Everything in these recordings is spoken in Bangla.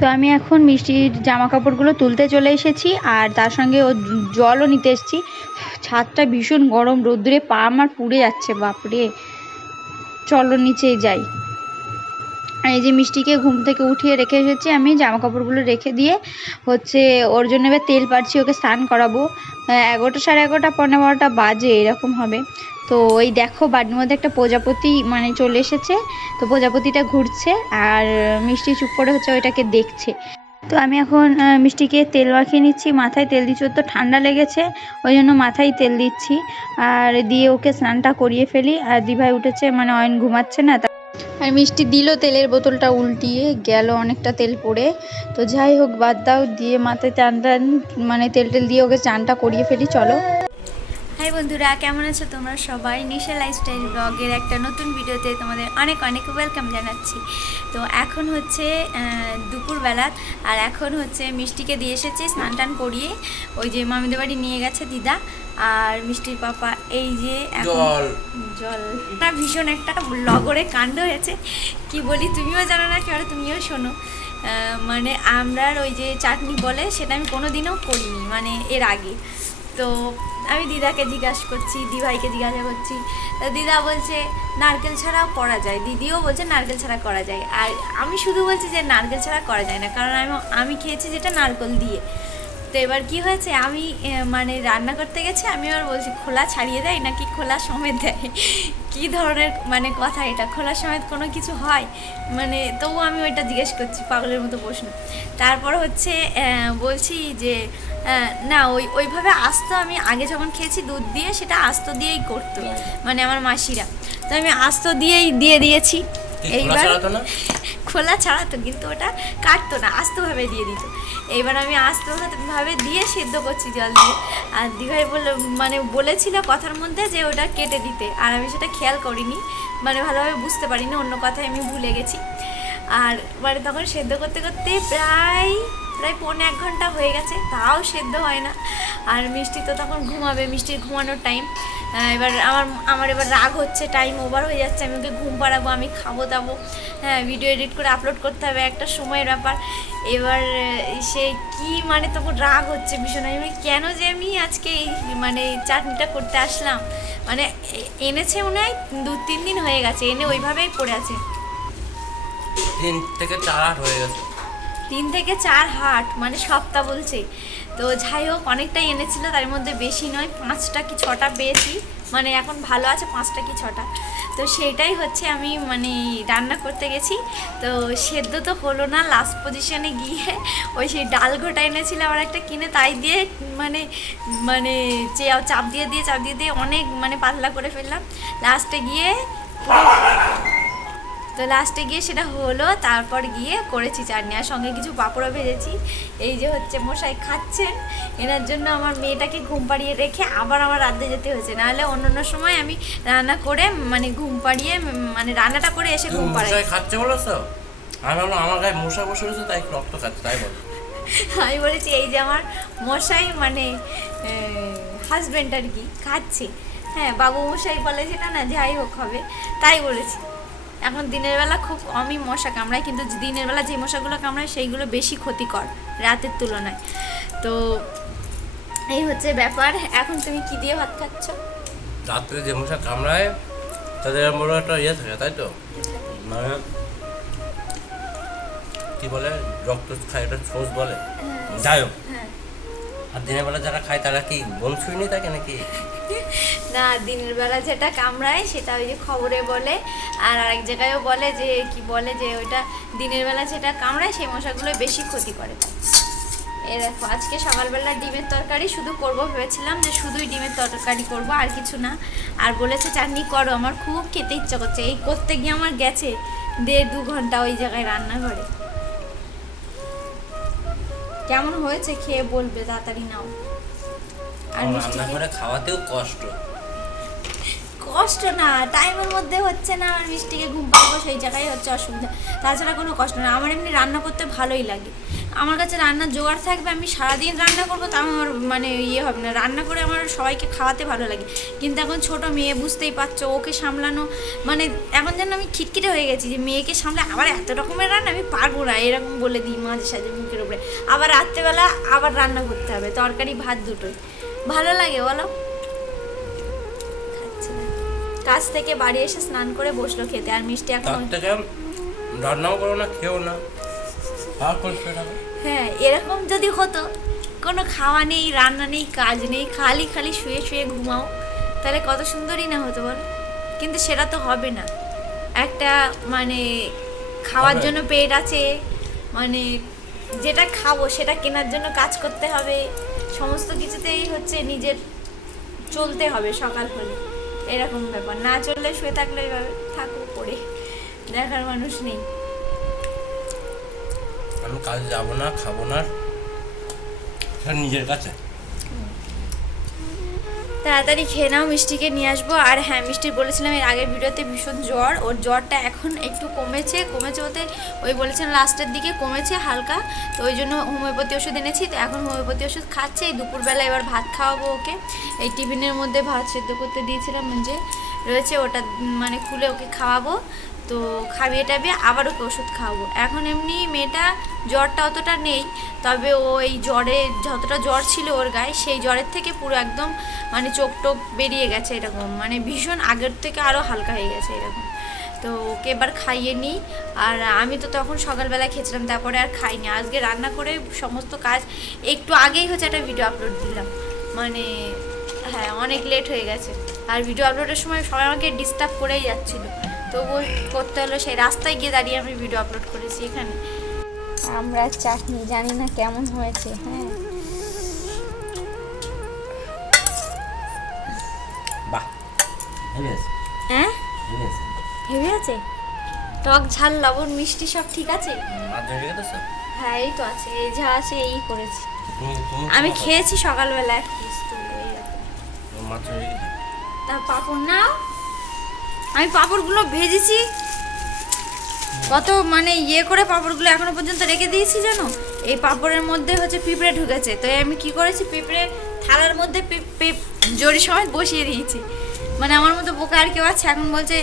তো আমি এখন মিষ্টির জামা কাপড়গুলো তুলতে চলে এসেছি আর তার সঙ্গে ও জলও নিতে এসেছি। ছাদটা ভীষণ গরম, রোদ্দুরে পা আমার পুড়ে যাচ্ছে, বাপরে। চলো নিচে যাই। আর এই যে মিষ্টিকে ঘুম থেকে উঠিয়ে রেখে এসেছি আমি জামা কাপড়গুলো রেখে দিয়ে হচ্ছে ওর জন্য এবার তেল পাচ্ছি ওকে স্নান করাবো। এগারোটা সাড়ে এগারোটা পনেরো বারোটা বাজে, এরকম হবে। তো ওই দেখো বাড়ির মধ্যে একটা প্রজাপতি মানে চলে এসেছে। তো প্রজাপতিটা ঘুরছে আর মিষ্টি চুপ করে হচ্ছে ওইটাকে দেখছে। তো আমি এখন মিষ্টিকে তেল মাখিয়ে নিচ্ছি, মাথায় তেল দিচ্ছি, ওর তো ঠান্ডা লেগেছে, ওই জন্য মাথায় তেল দিচ্ছি। আর দিয়ে ওকে স্নানটা করিয়ে ফেলি। আর দিভাই উঠেছে মানে অয়ন ঘুমাচ্ছে না আর মিষ্টি দিল তেলের বোতলটা উল্টিয়ে, গেল অনেকটা তেল পড়ে। তো যাই হোক, বাদ দাও, দিয়ে মাথায় চান টান মানে তেল টেল দিয়ে ওকে চানটা করিয়ে ফেলি, চলো। হাই বন্ধুরা কেমন আছো তোমরা সবাই? নিশা লাইফস্টাইল ব্লগের একটা নতুন ভিডিওতে তোমাদের অনেক অনেক ওয়েলকাম জানাচ্ছি। তো এখন হচ্ছে দুপুরবেলা আর এখন হচ্ছে মিষ্টিকে দিয়ে এসেছি স্নান টান করিয়ে। ওই যে মামিদের বাড়ি নিয়ে গেছে দিদা আর মিষ্টির পাপা এই যে এখন জল। জল। না ভীষণ একটা লগরে কাণ্ড হয়েছে। কি বলি তুমিও জানো না কেউ তুমিও শোনো। মানে আমরার ওই যে চাটনি বলে সেটা আমি কোনো দিনও করিনি মানে এর আগে। তো আমি দিদাকে জিজ্ঞাসা করছি, দিভাইকে জিজ্ঞাসা করছি। তা দিদা বলছে, নারকেল ছাড়াও করা যায়। দিদিও বলছে, নারকেল ছাড়া করা যায়। আর আমি শুধু বলছি যে, নারকেল ছাড়া করা যায় না। কারণ আমি আমি খেয়েছি যেটা নারকেল দিয়ে। তো এবার কি হয়েছে? আমি মানে রান্না করতে গেছি, আমি আবার বলছি, খোলা ছাড়িয়ে দেয় নাকি খোলা সমেত দেয়? কী ধরনের মানে কথা এটা? খোলা সমেত কোনো কিছু হয়? মানে তবু আমি ওইটা জিজ্ঞেস করছি, পাগলের মতো প্রশ্ন। তারপর হচ্ছে বলছি যে না, ওই, ওইভাবে আস্ত আমি আগে যখন খেয়েছি, দুধ দিয়ে সেটা আস্ত দিয়েই করতো। মানে আমার মাসিরা। তো আমি আস্ত দিয়েই দিয়ে দিয়েছি। এইবার খোলা ছাড়াতো কিন্তু ওটা কাটতো না আস্তভাবে দিয়ে দিত। এইবার আমি আস্তভাবে দিয়ে সেদ্ধ করছি জল দিয়ে। আর দিভাই বলে মানে বলেছিল কথার মধ্যে যে ওটা কেটে দিতে। আর আমি সেটা খেয়াল করিনি মানে ভালোভাবে বুঝতে পারিনি অন্য কথায় আমি ভুলে গেছি। আর মানে তখন সেদ্ধ করতে করতে প্রায় প্রায় পৌনে এক ঘণ্টা হয়ে গেছে তাও সেদ্ধ হয় না। আর মিষ্টি তো তখন ঘুমাবে মিষ্টির ঘুমানোর টাইম এবার আমার আমার এবার রাগ হচ্ছে টাইম ওভার হয়ে যাচ্ছে আমি ওকে ঘুম পাড়াবো আমি খাব দাবো। হ্যাঁ ভিডিও এডিট করে আপলোড করতে হবে একটা সময়ের ব্যাপার। এবার সে কি মানে তখন রাগ হচ্ছে ভীষণ। আমি কেন যে আমি আজকে এই মানে চাটনিটা করতে আসলাম? মানে এনেছে মনে হয় দু তিন দিন হয়ে গেছে এনে ওইভাবেই পড়ে আছে। তিন থেকে চার আট হয়ে গেছে। তিন থেকে চার হাট মানে সপ্তাহ বলছে। তো যাই হোক, অনেকটাই এনেছিল, তার মধ্যে বেশি নয়, পাঁচটা কি ছটা পেয়েছি। মানে এখন ভালো আছে, পাঁচটা কি ছটা। তো সেটাই হচ্ছে আমি মানে রান্না করতে গেছি। তো সেদ্ধ তো হলো না লাস্ট পজিশনে গিয়ে ওই সেই ডাল ঘোটা এনেছিল আবার একটা কিনে, তাই দিয়ে মানে মানে যে চাপ দিয়ে দিয়ে, চাপ দিয়ে দিয়ে অনেক মানে পাতলা করে ফেললাম। লাস্টে গিয়ে তো লাস্টে গিয়ে সেটা হলো তারপর গিয়ে করেছি চাটনি। আর সঙ্গে কিছু পাঁপড়ও ভেজেছি। এই যে হচ্ছে মশাই খাচ্ছেন এনার জন্য আমার মেয়েটাকে ঘুম পাড়িয়ে রেখে আবার আমার রাঁধতে যেতে হয়েছে। নাহলে অন্য অন্য সময় আমি রান্না করে মানে ঘুম পাড়িয়ে মানে রান্নাটা করে এসে ঘুম পাড়াই। খাচ্ছে বলেছ? আমি ভাবলাম আমার গায়ে মশা বসে রয়েছে তাই রক্ত খাচ্ছে তাই বল। আমি বলেছি এই যে আমার মশাই মানে হাজব্যান্ড আর কি খাচ্ছে। হ্যাঁ বাবু মশাই বলে সেটা না যাই হোক হবে তাই বলেছি। এখন দিনের বেলা খুব কমই মশা কামড়ায় কিন্তু দিনের বেলা যে মশাগুলো কামড়ায় সেইগুলো বেশি ক্ষতিকর রাতের তুলনায়। তো এই হচ্ছে ব্যাপার। এখন তুমি কি দিয়ে ভাত খাচ্ছ? রাত্রে যে মশা কামড়ায় তাদের বড় একটা ইয়ে থাকে তাই তো? মানে কি বলে রক্ত খায় এটা ছোঁচ বলে। যাই হোক। হ্যাঁ। আর দিনের বেলা যারা খায় তারা কি বন ছুঁয়নি থাকে নাকি? না দিনের বেলা যেটা কামড়ায় সেটা ওই যে খবরে বলে। আর আরেক জায়গায়ও বলে যে কি বলে যে ওইটা দিনের বেলা যেটা কামড়ায় সেই মশাগুলো বেশি ক্ষতি করে। এ দেখো আজকে সকালবেলা ডিমের তরকারি শুধু করব ভেবেছিলাম যে শুধুই ডিমের তরকারি করব আর কিছু না। আর বলেছে চাটনি করো আমার খুব খেতে ইচ্ছা করছে। এই করতে গিয়ে আমার গেছে দেড় দু ঘণ্টা ওই জায়গায় রান্নাঘরে। কেমন হয়েছে খেয়ে বলবে তাড়াতাড়ি নাও। আর রান্না করে খাওয়াতেও কষ্ট। কষ্ট না টাইমের মধ্যে হচ্ছে না, আমার মিষ্টিকে ঘুম পাবো সেই জায়গায় হচ্ছে অসুবিধা। তাছাড়া কোনো কষ্ট না, আমার এমনি রান্না করতে ভালোই লাগে। আমার কাছে রান্নার জোগাড় থাকবে, আমি সারাদিন রান্না করব তা আমার মানে ইয়ে হবে না। রান্না করে আমার সবাইকে খাওয়াতে ভালো লাগে। কিন্তু এখন ছোট মেয়ে, বুঝতেই পারছ, ওকে সামলানো মানে এখন যেন আমি খিটখিটে হয়ে গেছি যে মেয়েকে সামলে আবার এত রকমের রান্না আমি পারব না, এরকম বলে দিই মাঝে সাঝে মুখের উপরে। আবার রাত্রেবেলা আবার রান্না করতে হবে, তরকারি, ভাত দুটোই। ভালো লাগে, বলো। কাজ থেকে বাড়ি এসে স্নান করে বসল খেতে। আর মিষ্টি এখন রান্নাও করো না খেও না। হ্যাঁ এরকম যদি হতো কোনো খাওয়া নেই রান্না নেই কাজ নেই খালি খালি শুয়ে শুয়ে ঘুমাও তাহলে কত সুন্দরই না হতো বল। কিন্তু সেটা তো হবে না। একটা মানে খাওয়ার জন্য পেট আছে মানে যেটা খাব সেটা কেনার জন্য কাজ করতে হবে সমস্ত কিছুতেই হচ্ছে নিজের চলতে হবে সকাল হলে। এরকম ব্যাপার। না চললে শুয়ে থাকলে এইভাবে থাকো, পড়ে। দেখার মানুষ নেই। আমি কাজ যাব না, খাব না। নিজের কাছে। তাড়াতাড়ি খেয়ে নাও, মিষ্টিকে নিয়ে আসব। আর হ্যাঁ মিষ্টি বলেছিলাম এর আগের ভিডিওতে ভীষণ জ্বর। ওর জ্বরটা এখন একটু কমেছে কমেছে বলতে ওই বলেছিলাম লাস্টের দিকে কমেছে হালকা। তো ওই জন্য হোমিওপ্যাথি ওষুধ এনেছি। তো এখন হোমিওপ্যাথি ওষুধ খাচ্ছে। এই দুপুরবেলা এবার ভাত খাওয়াবো ওকে। এই টিফিনের মধ্যে ভাত সেদ্ধ করতে দিয়েছিলাম যে রয়েছে ওটা মানে খুলে ওকে খাওয়াবো। তো খাবিয়ে টাবিয়ে আবার ওকে ওষুধ খাওয়াবো। এখন এমনি মেয়েটা জ্বরটা অতটা নেই, তবে ও এই জ্বরে যতটা জ্বর ছিল ওর গায়ে, সেই জ্বরের থেকে পুরো একদম মানে চোখ টোক বেরিয়ে গেছে এরকম। মানে ভীষণ আগের থেকে আরও হালকা হয়ে গেছে এরকম। তো ওকে এবার খাইয়ে নিই। আর আমি তো তখন সকালবেলা খেয়েছিলাম, তারপরে আর খাইনি। আজকে রান্না করে সমস্ত কাজ, একটু আগেই হচ্ছে একটা ভিডিও আপলোড দিলাম। মানে হ্যাঁ অনেক লেট হয়ে গেছে। আর ভিডিও আপলোডের সময় সবাই আমাকে ডিস্টার্ব করেই যাচ্ছিল। তবুও করতে হলো সেই রাস্তায় গিয়ে দাঁড়িয়ে আমি ভিডিও আপলোড করেছি এখানে। আমরা চাটনি জানি না কেমন হয়েছে হ্যাঁ। বাহ হেভি আছে। হ্যাঁ? হেভি আছে। টক ঝাল লবণ মিষ্টি সব ঠিক আছে? হ্যাঁ এই তো আছে এই যা আছে এই করেছি। আমি খেয়েছি সকালবেলা এক পিস তা পাঁপড় নাও। আমি পাঁপড়গুলো ভেজেছি। কত মানে ইয়ে করে পাঁপড়গুলো এখনও পর্যন্ত রেখে দিয়েছি জানো? এই পাঁপড়ের মধ্যে হচ্ছে পিঁপড়ে ঢুকেছে। তো আমি কি করেছি, পিঁপড়ে থালার মধ্যে জড়ি সমেত বসিয়ে দিয়েছি। মানে আমার মতো বোকা আর কেউ আছে? এখন বলছে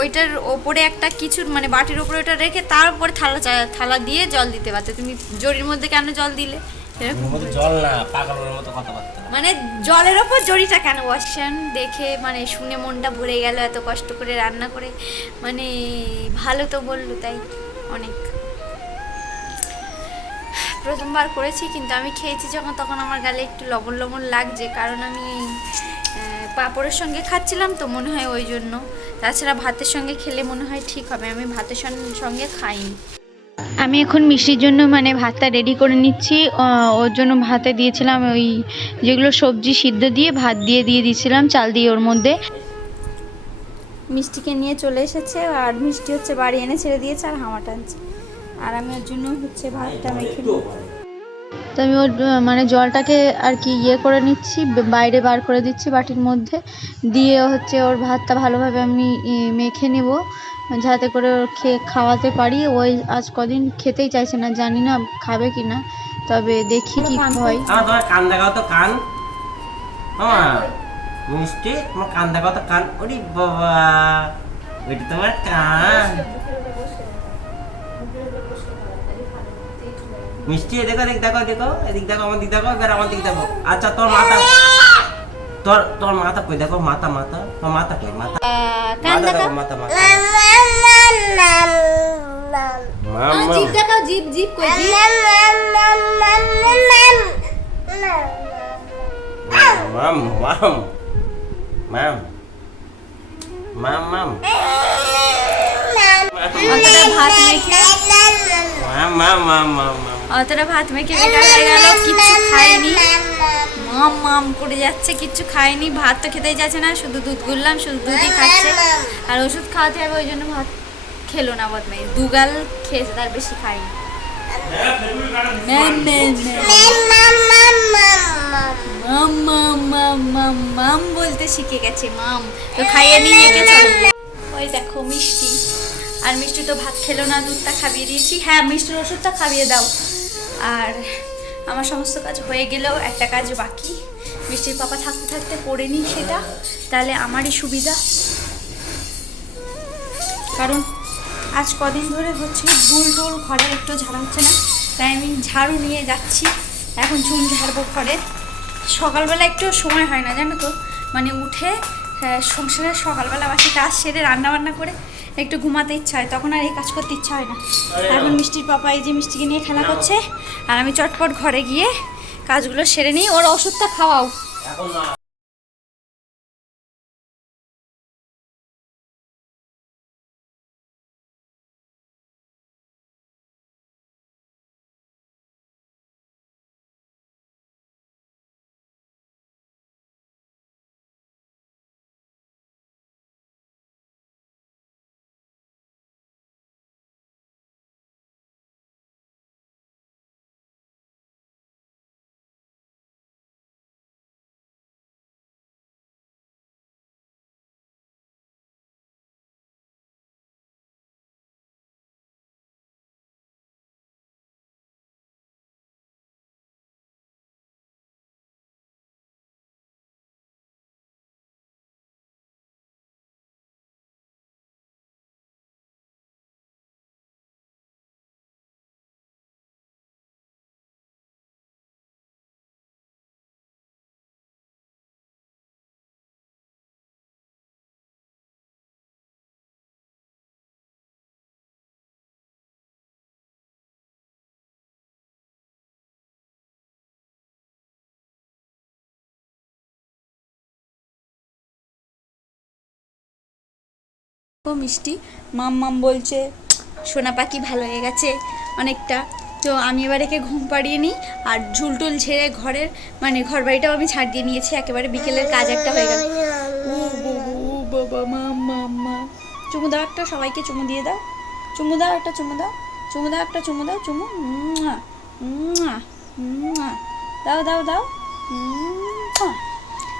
ওইটার ওপরে একটা কিছু মানে বাটির ওপরে ওটা রেখে তার উপরে থালা থালা দিয়ে জল দিতে পারতে। তুমি জড়ির মধ্যে কেন জল দিলে? জল না পাগলের মতো কথাবার্তা। মানে জলের ওপর জড়িটা কেন? বসছেন দেখে মানে শুনে মনটা ভরে গেল এত কষ্ট করে রান্না করে। মানে ভালো তো বলল তাই অনেক। প্রথমবার করেছি কিন্তু আমি খেয়েছি যখন তখন আমার গালে একটু লবণ লবণ লাগছে। কারণ আমি পাঁপড়ের সঙ্গে খাচ্ছিলাম তো মনে হয় ওই জন্য। তাছাড়া ভাতের সঙ্গে খেলে মনে হয় ঠিক হবে। আমি ভাতের সঙ্গে খাইনি। আমি এখন মিষ্টির জন্য মানে ভাতটা রেডি করে নিচ্ছি। ওর জন্য ভাতে দিয়েছিলাম ওই যেগুলো সবজি সিদ্ধ দিয়ে ভাত দিয়ে দিয়ে দিয়েছিলাম চাল দিয়ে ওর মধ্যে। মিষ্টিকে নিয়ে চলে এসেছে আর মিষ্টি হচ্ছে বাড়ি এনে ছেড়ে দিয়েছে আর হামা টানছে। আর আমি ওর জন্য হচ্ছে ভাতটা মেখে। তো আমি ওর মানে জলটাকে আর কি ইয়ে করে নিচ্ছি বাইরে বার করে দিচ্ছি বাটির মধ্যে। দিয়ে হচ্ছে ওর ভাতটা ভালোভাবে আমি মেখে নেব। যাতে করে ওর খেয়ে খাওয়াতে পারি। ওই আজ কদিন খেতেই চাইছে না জানি না খাবে কি না। তবে দেখি কি হয়। আমার তোমার কান দেখাও তো কান। আমার মিষ্টি তোমার কান দেখাও তো কান। ওরে বাবা ওইটা তোমার কান। মিষ্টি দেখো দেখ দেখো দেখো এদিক দেখো আমার দিক দেখো এবার আমার দিক দেখো। আচ্ছা তোর মাথা। তোর তোর মাথা কই? দেখো মাথা মাথা। তোর মাথা কই? মাথা। মাথা দেখো মাথা মাথা। মামা জিভ দেখাও জিভ জিভ কই জিভ মাম মাম মাম মাম মাম অতটা ভাত মেখে মাম মাম মাম মাম মাম অতটা ভাত মেখে বেকার হয়ে গেল কিচ্ছু খাইনি। মাম মাম করে যাচ্ছে কিচ্ছু খাইনি। ভাত তো খেতেই যাচ্ছে না শুধু দুধ গুললাম শুধু দুধই খাচ্ছে। আর ওষুধ খাওয়াতে হবে ওই জন্য ভাত খেলো না বদমাই দুগাল খেয়েছে, তার বেশি ম্যাম। মাম বলতে শিখে গেছে, মাম। তো খাইয়ে নিয়ে চলো ওই দেখো, মিষ্টি। আর মিষ্টি তো ভাত খেলো না, দুধটা খাইয়ে দিয়েছি। হ্যাঁ মিষ্টির ওষুধটা খাইয়ে দাও। আর আমার সমস্ত কাজ হয়ে গেলেও একটা কাজ বাকি। মিষ্টির পাপা থাকতে থাকতে পড়ে নিই সেটা। তাহলে আমারই সুবিধা। কারণ আজ কদিন ধরে হচ্ছে বুল টুল ঘরে একটু ঝাড়া হচ্ছে না তাই আমি ঝাড়ু নিয়ে যাচ্ছি। এখন চুল ঝাড়বো ঘরে। সকালবেলা একটু সময় হয় না জানো তো? মানে উঠে আহ, সংসারের সকালবেলা বাসি কাজ সেরে রান্না বান্না করে একটু ঘুমাতে ইচ্ছা হয় তখন আর এই কাজ করতে ইচ্ছা হয় না। এখন মিষ্টির পাপা এই যে মিষ্টিকে নিয়ে খেলা করছে আর আমি চটপট ঘরে গিয়ে কাজগুলো সেরে নিই। ওর ওষুধটা খাওয়াও। ও মিষ্টি। মাম মাম বলছে সোনা পাখি ভালো হয়ে গেছে অনেকটা। তো আমি এবার একে ঘুম পাড়িয়ে নিই আর ঝুলটুল ঝেড়ে ঘরের মানে ঘর বাড়িটাও আমি ছাড় দিয়ে নিয়েছি। একেবারে বিকেলের কাজ একটা হয়ে গেল। ও বাবু, মাম মা চুমু দাও একটা সবাইকে চুমু দিয়ে দাও। চুমু দাও একটা চুমু দাও। চুমু দাও একটা চুমু দাও চুমু। দাও দাও দাও।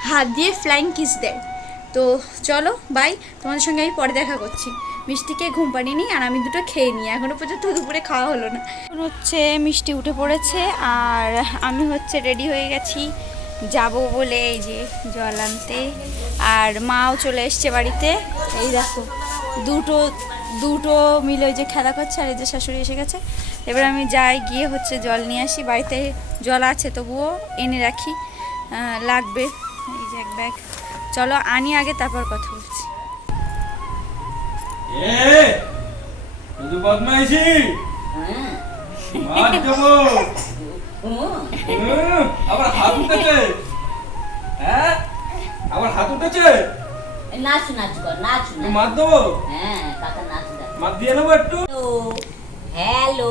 হাত দিয়ে ফ্লাইং কিস দেয়। তো চলো বাই তোমাদের সঙ্গে আমি পরে দেখা করছি। মিষ্টিকে ঘুম পাড়িয়ে নিই আর আমি দুটো খেয়ে নিই। এখনও পর্যন্ত দুপুরে খাওয়া হলো না। এখন হচ্ছে মিষ্টি উঠে পড়েছে আর আমি হচ্ছে রেডি হয়ে গেছি। যাব বলে এই যে জল আনতে। আর মাও চলে এসছে বাড়িতে। এই দেখো, দুটো দুটো মিলে ওই যে খেলা করছে আর এই যে শাশুড়ি এসে গেছে। এবার আমি যাই, গিয়ে হচ্ছে জল নিয়ে আসি। বাড়িতে জল আছে তবুও এনে রাখি। লাগবে। এই যে এক ব্যাগ চলো আনি আগে তারপর কথা বলছি। এ শুধু বদমাইশি? মার দেবো হুম, আবার হাত উঠেছে। হ্যাঁ আবার হাত উঠেছে। নাচ নাচ কর নাচ নাচ। মার দেবো হ্যাঁ কাকা নাচ মার দিয়ে নেব একটু। হ্যালো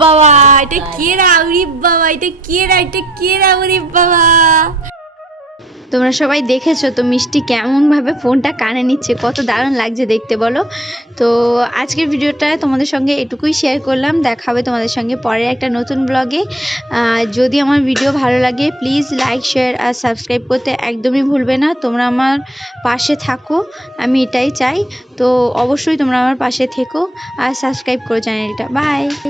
বাবা এটা কেরা উরি বাবা এটা কেরা এটা কেরা উরি বাবা? তোমরা সবাই দেখেছ তো মিষ্টি কেমনভাবে ফোনটা কানে নিচ্ছে, কত দারুণ লাগছে দেখতে বলো। তো আজকের ভিডিওটা তোমাদের সঙ্গে এটুকুই শেয়ার করলাম, দেখা হবে তোমাদের সঙ্গে পরের একটা নতুন ব্লগে যদি আমার ভিডিও ভালো লাগে প্লিজ লাইক শেয়ার আর সাবস্ক্রাইব করতে একদমই ভুলবে না। তোমরা আমার পাশে থাকো, আমি এটাই চাই। তো অবশ্যই তোমরা আমার পাশে থেকো আর সাবস্ক্রাইব করো চ্যানেলটা বাই